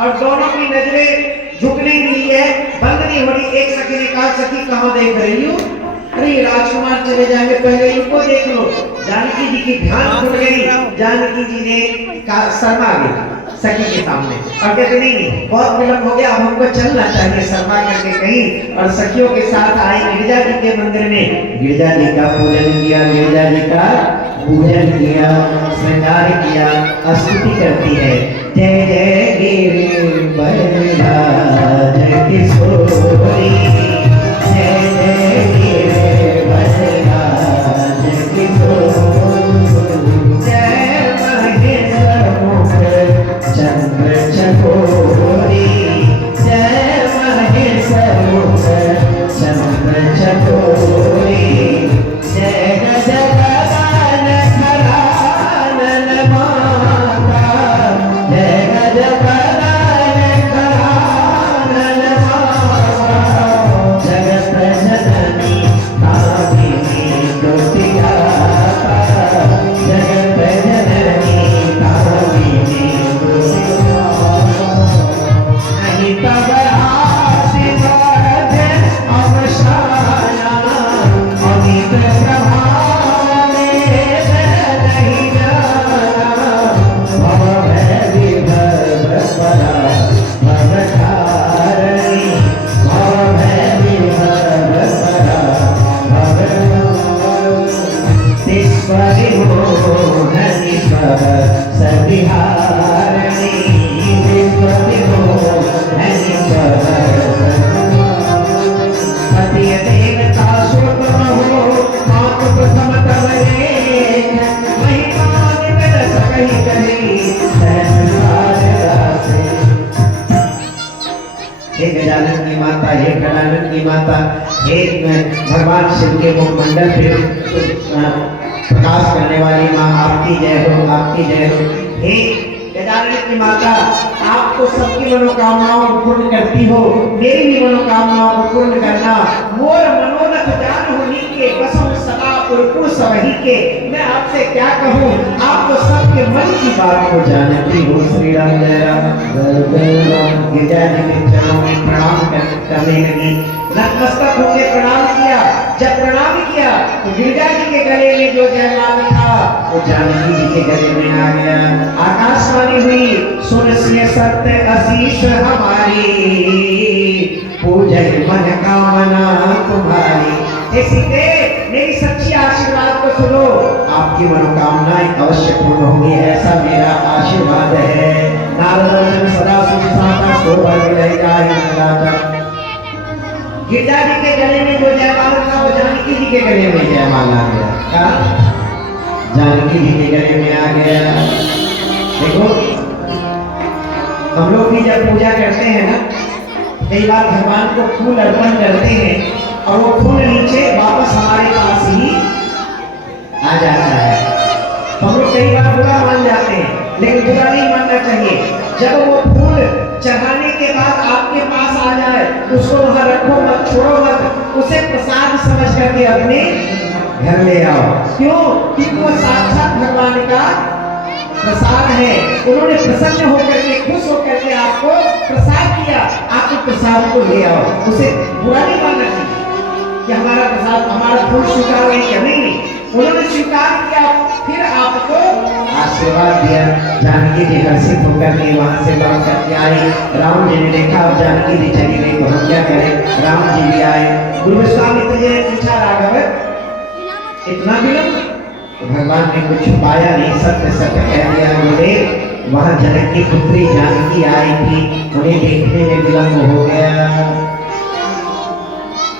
और दोनों की नजरें झुकने के लिए बंद नहीं हो रही। एक सखी ने कहा, सखी कहाँ देख रही हो? अरे राजकुमार चले जाएंगे, पहले इनको देख लो। जानकी जी की ध्यान छूट गई। जानकी जी ने शर्मा गई सखी के सामने और कहते नहीं बहुत विलंब हो गया, अब हमको चलना चाहिए, शर्मा करके कहीं। और सखियों के साथ आई गिरजा जी के मंदिर में। गिरजा जी का पूजन किया, गिरजा जी का पूजन किया, श्रृंगार किया, स्तुति करती है। जय जय गिरिवरराज किशोरी, जय जय गिरिवरराज किशोरी, जय महेश्वर मुख चंद्र चकोरी, जय महेश्वर मुख चंद्र चकोरी, जय गजगदान खरानन माता, जय गजगदान खरानन माता, जगत जननी कामिनी दुतियाता, जगत जननी कामिनी दुतियाता। नहीं तब आशीर्वाद अवसाना, अमित प्रभा में नहीं जाना, भव विभव परा भवतारिणी, भव विभव परा भवतारिणी, मोहनी सविहारिणी, मोहनी पति देवता शुभ हो, मात प्रथम तव लेख, महिमान कर सकहि कहि, सहस्रार रासे। हे गजानन की माता, हे गजानन की माता, हे भगवान शिव के मुखमंडल पे प्रकाश करने वाली माँ, आपकी जय हो, आपकी जय हो। हे गजानन की माता, आप तो सबकी मनोकामनाओं को पूर्ण करती हो, मेरी भी मनोकामनाओं को पूर्ण करना। मोर मनोरथ जान होनी के, बसम सदा पुरपुर सबही के। मैं आपसे क्या कहूँ, आप तो सबके मन की बात को जानती हो। श्री राम जय राम, गिरजा जी के चरणों में प्रणाम करने लगी। नतमस्तक होकर प्रणाम किया। जब प्रणाम किया तो गिरजा जी के गले में जो जयमाला था वो जानकी जी के गले में आ गया। आकाशवाणी हुई, सुन से सत्य आशीष हमारी, पूजन मन कामना तुम्हारी। हे सीते, मेरी सच्ची आशीर्वाद को सुनो, आपकी मनोकामनाएं अवश्य पूर्ण होंगी, ऐसा मेरा आशीर्वाद है। नारद सदा सुख साता शोभा जाए। गिरजा जी के गले में जो जयमाला था वो जानकी जी के गले में जयमाला आ गया। क्या? जानकी जी के गले में आ गया। देखो हम लोग भी जब पूजा करते हैं ना, कई बार भगवान को फूल अर्पण करते हैं और वो फूल नीचे वापस हमारे पास ही आ जाता है। तो हम लोग कई बार बुरा मान जाते हैं, लेकिन बुरा नहीं मानना चाहिए। जब वो फूल चढ़ाने के बाद आपके पास आ जाए, उसको वहां रखो मत, छोड़ो मत, उसे प्रसाद समझ करके अपने घर ले आओ। क्यों? क्योंकि वो साक्षात भगवान का प्रसाद है। उन्होंने प्रसन्न होकर के, खुश होकर के आपको प्रसाद दिया, आपके प्रसाद को ले आओ। उसे बुरा नहीं मानना चाहिए कि हमारा प्रसाद, हमारा फूल स्वीकार नहीं किया, नहीं, उन्होंने स्वीकार किया, फिर आपको आशीर्वाद दिया। जानकी जी हर्षित होकर के वहां से लौट करके आए। राम जी ने देखा अब जानकी जी चली गई, तो हम क्या करें? राम जी भी आए। गुरु स्वामी जी ने पूछा, राघव इतना विलंब? तो भगवान ने कुछ छुपाया नहीं, सत्य सत्य कह दिया। बोले वहां जनक की पुत्री जानकी आई थी, उन्हें देखने में विलंब हो गया।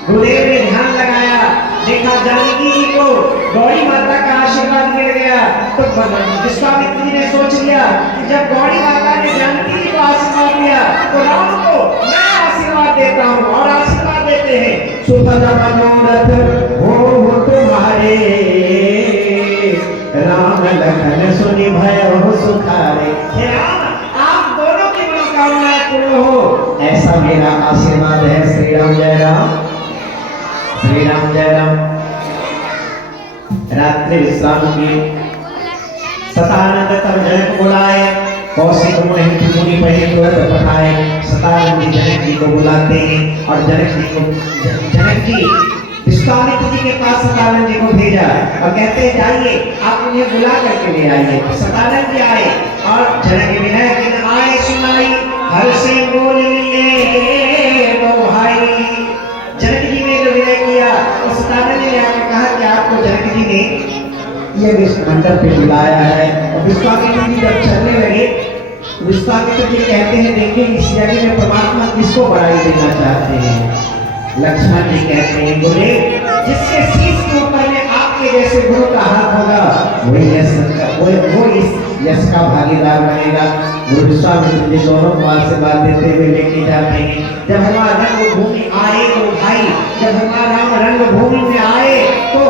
गुरुदेव ने ध्यान लगाया, देखा जानकी जी को गौरी माता का आशीर्वाद मिल गया। तो विश्वामित्र जी ने सोच लिया कि जब गौरी माता ने जानकी जी को आशीर्वाद दिया, तो राम को मैं आशीर्वाद देता हूँ। और आशीर्वाद देते हैं, सुफल मनोरथ हो तुम्हारे, राम लखन सुनि भयो सुखारे। हे राम, आप दोनों की मनोकामनाएं पूर्ण हो, ऐसा मेरा आशीर्वाद है। श्री राम जय राम, श्री राम जय राम। रात्रि विश्राम की सतानंद तब जनक बुलाए, कौशिक मुनि पहले तुरंत पठाए। सतानंद जी जनक जी को बुलाते हैं और जनक जी विश्वामित्र जी के पास सतानंद जी को भेजा और कहते हैं जाइए आप उन्हें बुला करके ले आइए। सतानंद जी आए और जनक विनय दिन आए सुनाई, हर से बोल मिले दो भाई। जनक जी ने जो विनय किया, तो सतानंद जी ने आकर कहा कि आपको जनक जी ने ये विश्व मंडप पे बुलाया है। और विश्वामित्र जी जब चलने लगे, विश्वामित्र जी कहते हैं देखिए इस जगह में परमात्मा किसको बड़ाई देना चाहते हैं? लक्ष्मण जी कहते हैं बोले जिसके शीश के ऊपर में आपके जैसे गुरु का हाथ होगा, वही वो इस यश का भागीदार बनेगा। गुरु विश्वामित्र जी दोनों को आशीर्वाद देते हुए लेके जाते हैं। जब हमारा रंग भूमि आए तो भाई, जब हमारा राम रंग भूमि में आए तो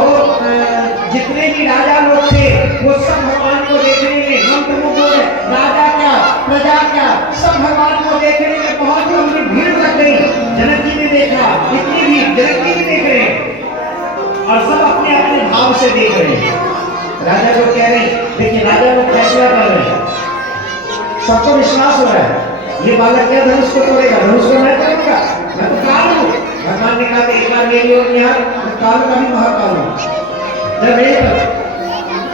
जितने भी राजा लोग थे वो सब भगवान को देखने में मंत्रमुग्ध हो गए। राजा क्या, प्रजा क्या, सब भगवान को देखने में बहुत लंबी भीड़ लग गई। जनक जी ने देखा, इतनी भीड़, जनक जी भी देख रहे हैं और सब अपने अपने भाव से देख रहे हैं। राजा लोग कह रहे हैं, देखिए राजा लोग फैसला कर रहे हैं, सबको विश्वास हो रहा है ये बालक क्या धनुष को तोड़ेगा, धनुष को मैं तोड़ूंगा, मैं तो काल हूं। भगवान ने कहा एक बार मेरी ओर निहार, मैं काल का भी महाकाल हूं। जब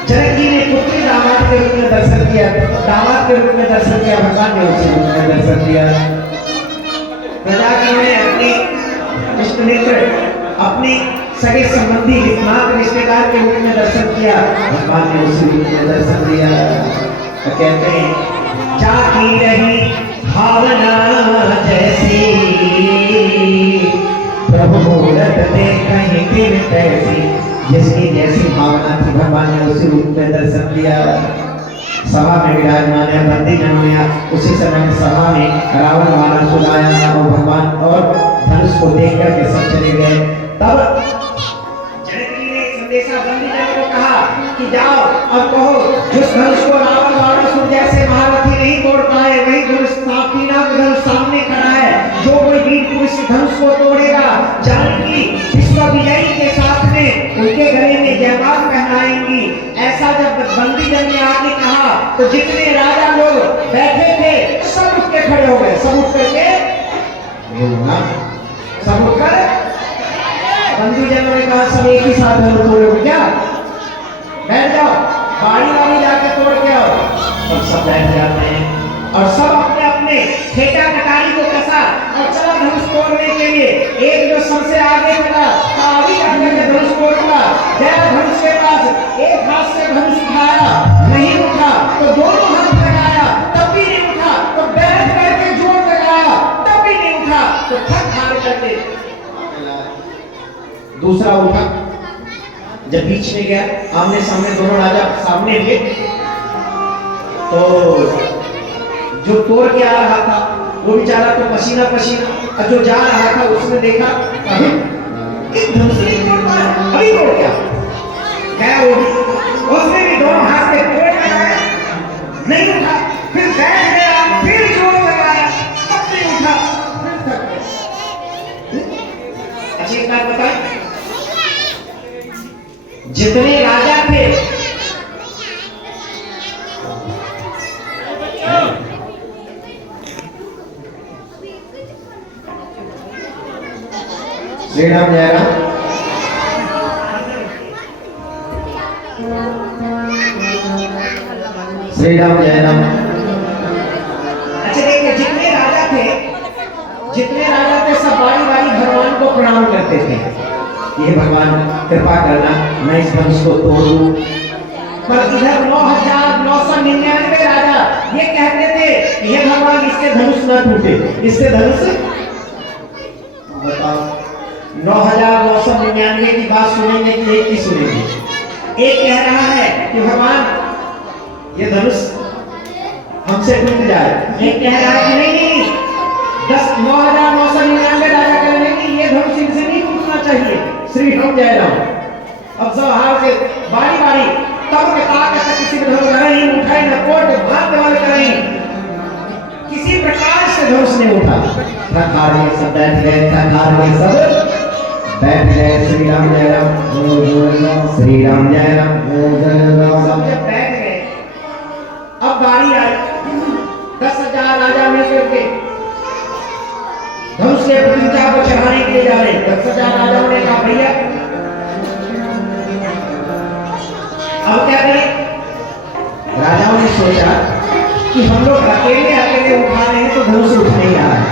जनक जी ने पुत्री दामाद के रूप में दर्शन किया, दामाद के रूप में दर्शन किया, भगवान ने उसी रूप में दर्शन दिया। प्रजा की ने अपने इष्ट मित्र, अपने सगे संबंधी, एकमात्र रिश्तेदार के रूप में दर्शन किया, भगवान ने उसी रूप में दर्शन दिया। तो कहते हैं जाती रही भावना जैसी, प्रभु मूरत देखहि फिर कैसी। जिसकी जैसी भावना थी भगवान ने उसी रूप में दर्शन दिया। सभा में विराजमान है, बंदी जनों ने उसी समय सभा में रावण वाला सुनाया और भगवान और धनुष को देख करके सब चले गए। तब जनक जी ने संदेशा बंदी जनों को कहा कि जाओ और कहो जिस धनुष को रावण वाला जैसे महारथी नहीं तोड़ पाए, वही धनुष सामने खड़ा है। जो कोई वीर पुरुष धनुष को तोड़ेगा, जानकी विश्व विजयी के साथ में उनके गले में जयमाल पहनाएंगी। ऐसा जब बंदी जन ने आके कहा तो जितने राजा लोग बैठे थे सब उठ के खड़े हो गए। सब उठ करके सब उठकर बंदी जनों ने कहा सब एक ही साथ धनुष तोड़ोगे क्या? बैठ जाओ, बाड़ी वाली जाके तोड़ के आओ। सब बैठ जाते हैं और सब अपने अपने ठेका कटारी को कसा और चला धनुष तोड़ने के लिए। एक जो सबसे आगे चला आगे करके धनुष तोड़ूंगा, गया धनुष के पास, एक हाथ से धनुष उठाया, नहीं उठा तो दोनों हाथ लगाया, तब भी नहीं उठा, तो बैठ करके जोर लगाया, तब भी नहीं उठा, तो थक हार करके दूसरा उठा। जब बीच में गया, आमने सामने दोनों राजा सामने थे, तो जो तोड़ के आ रहा था वो बेचारा तो पसीना पसीना, और जो जा रहा था उसने देखा अभी एक धनुष नहीं तोड़ पाया, अभी तोड़ गया, गया वो भी, उसने भी दोनों हाथ से तोड़ लगाया, नहीं उठा, फिर बैठ गया, फिर जोर लगाया, तब नहीं उठा, फिर थक गया। अच्छी एक बात बताएं, जितने राजा थे श्री राम जय राम, श्री राम जय राम। अच्छा देखिए, जितने राजा थे सब बारी बारी भगवान को प्रणाम करते थे, ये भगवान कृपा करना मैं इस धनुष को तोड़ दूं। पर इधर 9,999 राजा ये कहते थे ये भगवान इससे धनुष न टूटे, इससे धनुष, बताओ 9,999 की बात सुनेंगे कि एक की सुनेंगे? एक कह रहा है कि भगवान ये धनुष हमसे टूट जाए, एक कह रहा है कि नहीं 9,999 राजा कह रहे हैं कि ये धनुष इनसे नहीं टूटना चाहिए। श्री राम जय राम। अब सब हार के बारी बारी तब के ताकत किसी ने धनुष नहीं उठाई, न कोट भाग वाले करें, किसी प्रकार से धनुष नहीं उठा, थकार में सब बैठ गए, थकार में सब बैठ गए। श्री राम जय राम, श्री राम जय राम, सब जब बैठ गए, अब बारी आई 10,000 राजा मिलकर के धनुष के प्रतिष्ठा को चढ़ाने के लिए जा रहे। 10,000 राजाओं ने कहा भैया अब क्या करें? राजाओं ने सोचा कि हम लोग अकेले अकेले उठा रहे हैं तो धनुष उठ नहीं रहा है,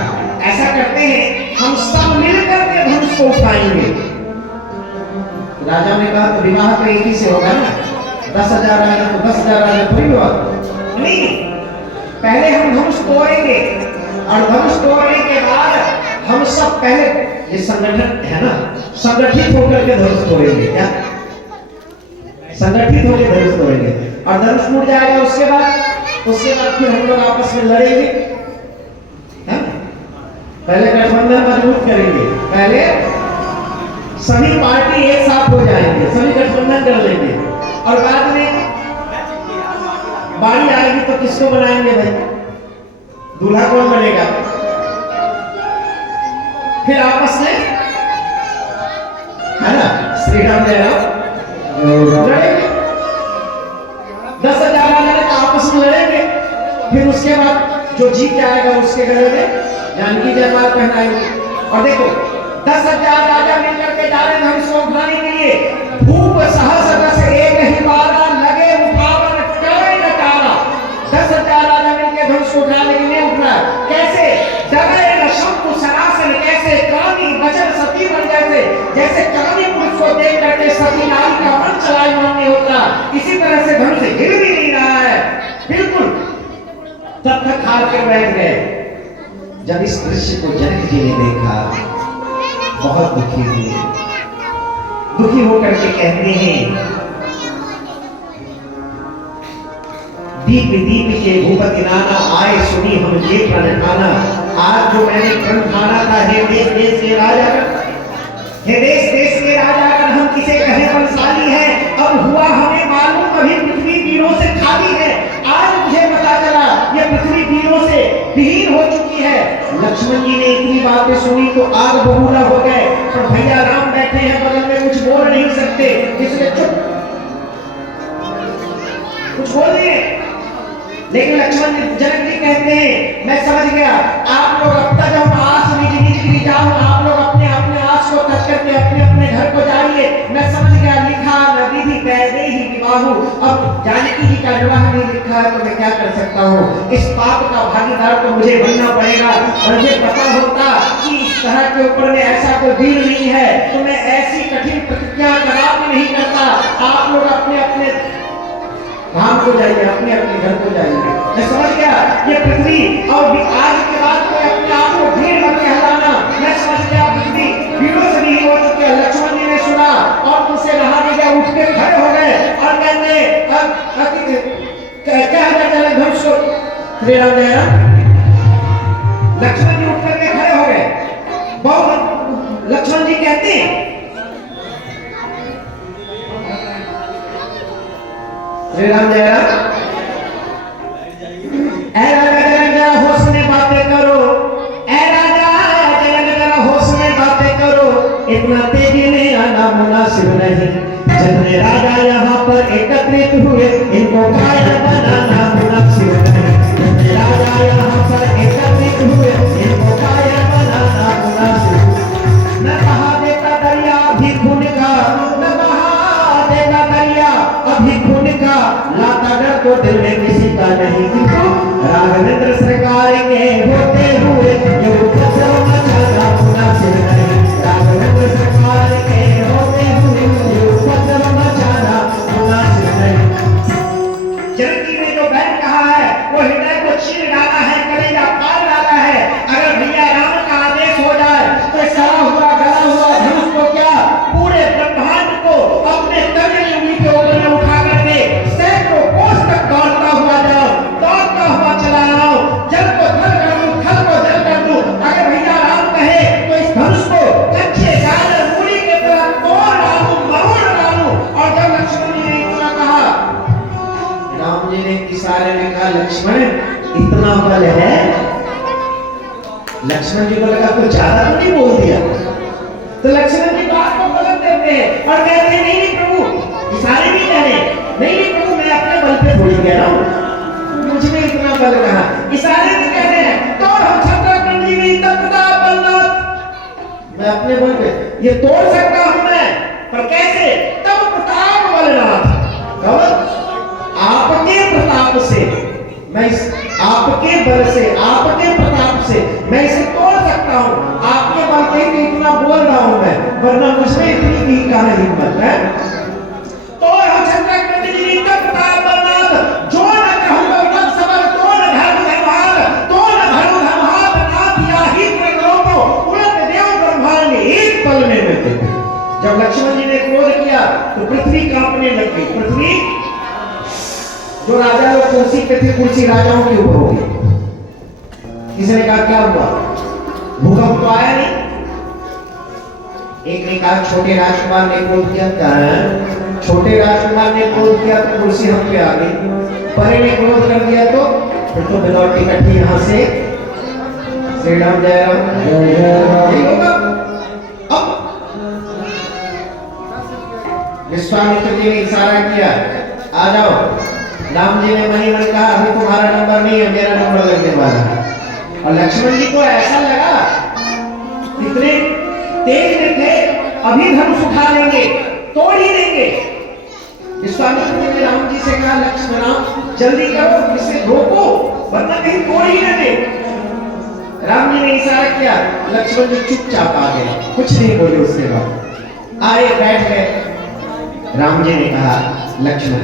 ऐसा करते हैं हम सब मिलकर के धनुष को उठाएंगे। राजा ने कहा तो विवाह तो एक ही से होगा ना, 10,000 राजा तो 10,000 राजा थोड़ी हुआ, नहीं, पहले हम धनुष तोड़ेंगे और धनुष तोड़ने के बाद हम सब पहले ये संगठन है ना, संगठित होकर के धनुष तोड़ेंगे। क्या संगठित होकर धनुष तोड़ेंगे और धनुष टूट जाएगा, उसके बाद फिर हम लोग आपस में लड़ेंगे, है? पहले गठबंधन मजबूत करेंगे, पहले सभी पार्टी एक साथ हो जाएंगे, सभी गठबंधन कर लेंगे और बाद में बारी आएगी तो किसको बनाएंगे भाई? दूल्हा कौन बनेगा? फिर आपस में, है ना, श्री राम जय राम, लड़ेंगे 10,000 राजा आपस में लड़ेंगे, फिर उसके बाद जो जीत जाएगा उसके गले में जानकी जयमाल पहनाएंगे। और देखो 10,000 राजा मिलकर के जा रहे हैं धनुष को उठाने के लिए, भूप सहस रस एक ही बारा लगे उठावन करे न तारा। 10,000 राजा मिलकर धनुष को उठाने के लिए उठ रहा है, कैसे डगे न शंभु सरासन, कैसे कामी वचन सती बन जैसे कामी पुरुष को देख करके सती नारी का मन चलायमान नहीं होता, इसी तरह से धनुष हिल भी नहीं रहा है बिल्कुल। तब तक हार कर बैठ गए। जब इस दृश्य को जनक जी ने देखा बहुत दुखी हुए, दुखी होकर के कहते हैं दीप दीप के भूपति नाना आए सुनी हम ये प्रण खाना। आज जो मैंने प्रण खाना था, हे देश देश के राजा, हे देश देश के राजा, अगर हम किसे कहें बलशाली है, अब हुआ हमें मालूम अभी पृथ्वी वीरों से खाली है। आज मुझे पता चला ये पृथ्वी वीरों से विहीन हो चुकी है। लक्ष्मण जी ने इतनी बातें सुनी तो आग बबूला हो गए, पर भैया राम बैठे हैं बगल में, कुछ बोल नहीं सकते, इसलिए चुप, कुछ बोल नहीं। लेकिन लक्ष्मण जनक जी कहते हैं मैं समझ गया, आप लोग अब तक हम आस निजी जाओ, आप लोग अपने अपने आस को तज करके अपने अपने घर को जाइए। मैं समझ गया, लिखा नदी ही पैदे ही विवाह, अब जानकी जी का विवाह नहीं लिखा है तो मैं क्या कर सकता हूँ, इस पाप का भागीदार तो मुझे बनना पड़ेगा। मुझे पता होता कि इस तरह के ऊपर में ऐसा कोई वीर नहीं है तो मैं ऐसी कठिन प्रतिज्ञा कदापि नहीं करता। आप लोग अपने अपने धाम को जाइए, अपने अपने घर को जाइए। मैं समझ गया ये पृथ्वी और आज के बाद कोई अपने आप को भीड़ बन के हटाना, मैं समझ गया पृथ्वी भीड़ों से नहीं हो चुकी है। लक्ष्मण जी ने सुना और उनसे रहा नहीं गया, उठ के खड़े हो गए और कहते क्या धनुष को श्री राम जय राम। श्री राम जय राम। ऐ राजा जनक जरा होश में बातें करो, ऐ राजा जनक जरा होश में बातें करो, इतना तेजी में आना मुनासिब नहीं। जितने राजा यहाँ पर एकत्रित हुए इनको कायर बनाना मुनासिब नहीं। जितने राजा यहाँ पर एकत्रित हुए इनको कायर बनाना मुनासिब। न कहा देता दरिया अभी खून का, न कहा देता दरिया अभी खून का, लाता डर तो दिल में किसी का नहीं। राघवेंद्र सरकार के होते हुए ये उपद्रव मचाना मुनासिब नहीं। राघवेंद्र सरकार के होते हुए ये उपद्रव मचाना मुनासिब नहीं। जनक जी ने जो बैठ कहा है वो हृदय को छीन डाला है, कलेजा फाड़ डाला है। अगर भैया राम का आदेश हो जाए तो सड़ा हुआ गला हुआ धनुष को क्या पूरे ब्रह्मांड को अपने तगड़ी उंगली के ऊपर में उठा करके सैकड़ों कोस तक दौड़ता हुआ जाओ, दौड़ता हुआ चला आओ, जल को थल कर दूं, थल को जल कर दूं। अगर भैया राम कहे तो इस धनुष को कच्चे गाजर मूली के तरह तोड़ डालूं, मरोड़ डालूं। और जब लक्ष्मण जी ने इतना कहा, राम जी ने इशारे में कहा लक्ष्मण इतना बल है। लक्ष्मण जी को लगा कुछ ज्यादा तो नहीं बोल दिया, तो लक्ष्मण जी बात को गलत देते हैं और कहते हैं नहीं प्रभु, इशारे भी कह रहे नहीं प्रभु, मैं अपने बल पे थोड़ी कह रहा हूँ, मुझ में इतना बल कहा। इशारे में कह रहे हैं तो हम छत्र कंजीवी तत्ता बलनाथ, मैं अपने बल पे ये तोड़ सकता हूं मैं, पर कैसे? तब प्रताप बलनाथ, कब? आपके प्रताप से, मैं इस आपके बल से, आपके प्रताप से मैं इसे तोड़ सकता हूं। आपके बल पे ही इतना बोल रहा हूं मैं, वरना मुझमें इतनी की कहां हिम्मत है। तो हम छत्रपति जी का प्रताप बलनाथ, जो न कहूंगा मत सबर, तो न धर्म धर्माल, तो न धर्म धर्माल नाथ या ही प्रकरो को उलट देव ब्रह्मांड एक पल में मिलते। जब लक्ष्मण जी ने क्रोध किया तो पृथ्वी कांपने लग गई। पृथ्वी, जो राजा लोग कुर्सी पे थे, कुर्सी राजाओं के ऊपर हो गई। किसी ने कहा क्या हुआ? भूकंप तो आया नहीं। एक ने कहा छोटे राजकुमार ने क्रोध किया, छोटे राजकुमार ने क्रोध किया तो कुर्सी हम पे आ गई। बड़े ने क्रोध कर दिया तो फिर तो बिलौटी इकट्ठी यहाँ से। श्री राम जय राम। होगा अब विश्वामित्र जी ने इशारा किया, आ जाओ। राम जी ने मनी मन कहा अभी तुम्हारा नंबर नहीं है, मेरा नंबर लगने वाला है। और लक्ष्मण जी को ऐसा लगा इतने तेज में थे, अभी धनुष उठा लेंगे, तोड़ ही देंगे। विश्वामित्र जी ने राम जी से कहा लक्ष्मण राम जल्दी करो, इसे रोको वरना कहीं तोड़ ही न दे। राम जी ने इशारा किया, लक्ष्मण जी चुपचाप आ गए, कुछ नहीं बोले। उसके बाद आए, बैठ गए। राम जी ने कहा लक्ष्मण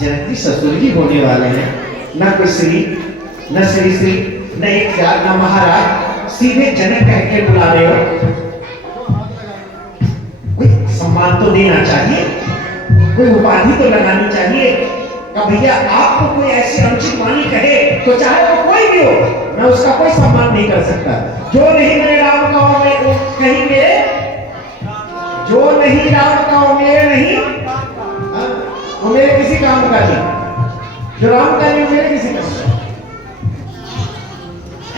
जनक जी ससुर जी होने वाले हैं, न कोई श्री न श्री श्री न एक जार न महाराज, सीधे जनक कह के बुला रहे हो। कोई सम्मान तो देना चाहिए, कोई उपाधि तो लगानी चाहिए। का भैया आपको कोई ऐसी अनुचित वाणी कहे तो चाहे वो कोई भी हो, मैं उसका कोई सम्मान नहीं कर सकता। जो नहीं मेरे राम का हो मैं कहीं मेरे, जो नहीं राम का हो मेरे नहीं, वो मेरे किसी काम का नहीं, जो राम का नहीं मेरे किसी काम का।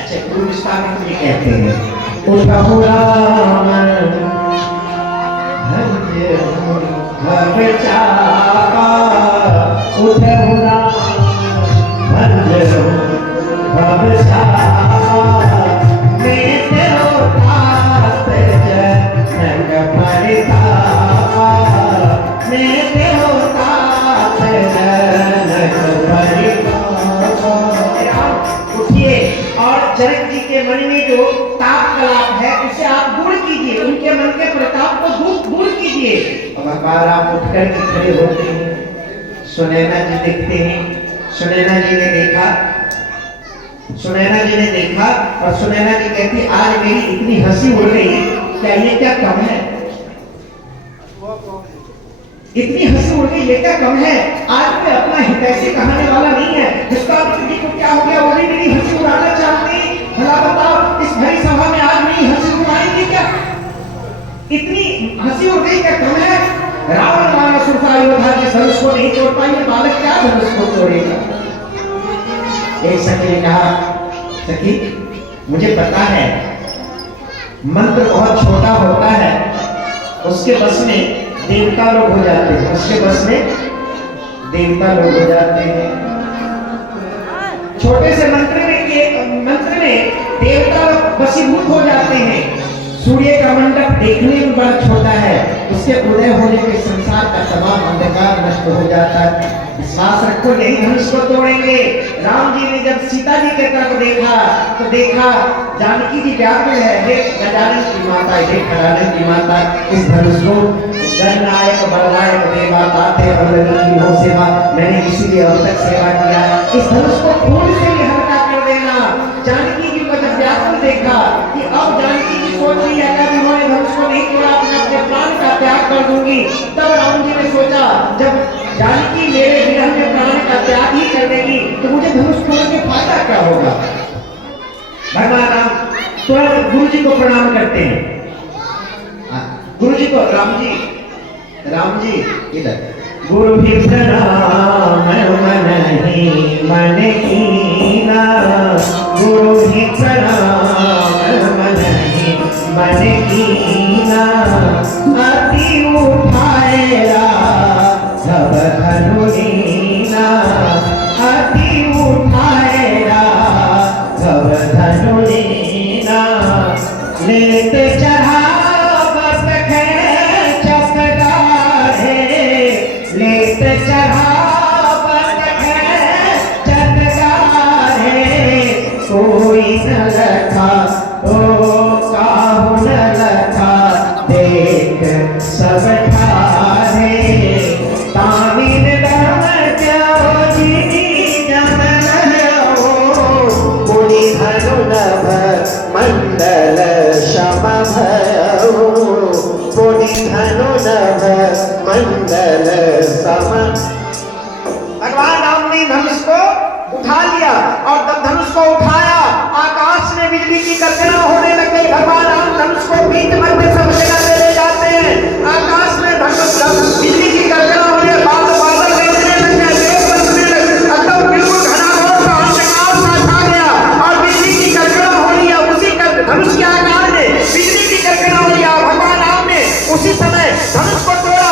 अच्छा गुरु विश्वामित्र जी कहते हैं उनका राम भज चाका, उठे राम भज भज चाका, मेरे होता से जनक परितापा, मेरे उठिए और जनक जी के मन में जो ताप कलाप है उसे आप दूर कीजिए, उनके मन के प्रताप को दूर कीजिए। और भगवान आप उठकर के खड़े होते हैं, सुनैना जी देखते हैं। सुनैना जी ने देखा, सुनैना जी ने देखा और सुनैना जी कहती आज मेरी इतनी हंसी उड़ रही, क्या ये क्या कम है? इतनी हंसी उड़ गई, ये क्या कम है? आज मैं अपना हितैषी कहने वाला नहीं है। विश्वामित्र जी को क्या हो गया? वो भी मेरी हंसी उड़ाना चाहते हैं। भला बताओ इस भरी सभा में आज मेरी हंसी उड़ाएंगे क्या? इतनी हंसी उड़ गई क्या कम है? रावण मानस योद्धा जिस धनुष को नहीं तोड़ पाएंगे, बालक क्या धनुष को तोड़ेगा। एक सखी ने कहा, सखी मुझे पता है मंत्र बहुत छोटा होता है, उसके बस में देवता लोग हो जाते हैं, उसके बस में देवता लोग हो जाते हैं। छोटे से मंत्र में देवता लोग वशीभूत हो जाते हैं। सूर्य का मंडप देखने में बड़ा छोटा है, उसके उदय होने के संसार का तमाम अंधकार नष्ट हो जाता है। विश्वास रखो नहीं धनुष को तोड़ेंगे। राम जी ने जब सीता जी के तरफ देखा तो देखा जानकी जी व्याकुल है, हे गजानन की माता, हे खरानन की माता, इस धनुष को गणनायक बलनायक देवा ताते अवलगी की नो सेवा, मैंने इसीलिए अब तक सेवा किया, इस धनुष को खून से ही हल्का कर देना। जानकी जी को जब व्याकुल देखा कि अब जानकी जी सोच रही है अगर उन्होंने धनुष को नहीं तोड़ा तो मैं अपने प्राण का त्याग कर दूंगी। तब राम जी ने सोचा जब जानकी मेरे विरह में प्राण का त्याग ही कर देगी तो मुझे धनुष तोड़ के फायदा क्या होगा। भगवान राम तुरंत गुरु जी को प्रणाम करते हैं। गुरु जी को राम जी इधर गुरु भी प्रणाम मन कीना, गुरु भी प्रणाम मन कीना, अति उठाएरा सब धनु लीना, अति उठाएरा सब धनु लीना, लेत चढ़ावत है चपगारे, लेत चढ़ावत है चपगारे, कोई न लखा ओ काहू न लखा, देख सब ठारे, तामिन दम क्यों जीनी जमन हो, पुनि धनु नभ मंडल शम भयो, पुनि धनु नभ मंडल सम। भगवान राम ने धनुष को उठा लिया और जब धनुष को उठाया आकाश में बिजली की गर्जना होने लग गई। भगवान राम धनुष को बीच मध्य सब जगह ले जाते हैं। आकाश में धनुष बिजली की गर्जना होने बादल गरजने लग गए, मेघ बरसने लगे, एकदम बिल्कुल घना सा अंधकार सा छा गया और बिजली की गर्जना हो रही है। उसी धनुष के आकार में बिजली की गर्जना हो रही है। भगवान राम ने उसी समय धनुष को तोड़ा।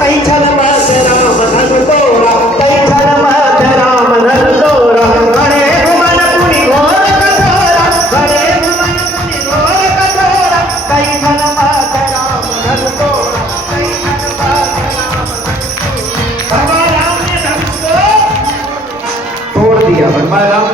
कहीं छल मत राम धनु तोड़ा, कहीं छल मत राम धनु तोड़ा, बड़े भुवन पुनि घोर कठोरा, बड़े भुवन पुनि घोर कठोरा, कहीं छल मत राम धनु तोड़ा, कहीं छल मत राम धनु तोड़ा। भगवान राम ने धनुष को तोड़ दिया। भगवान राम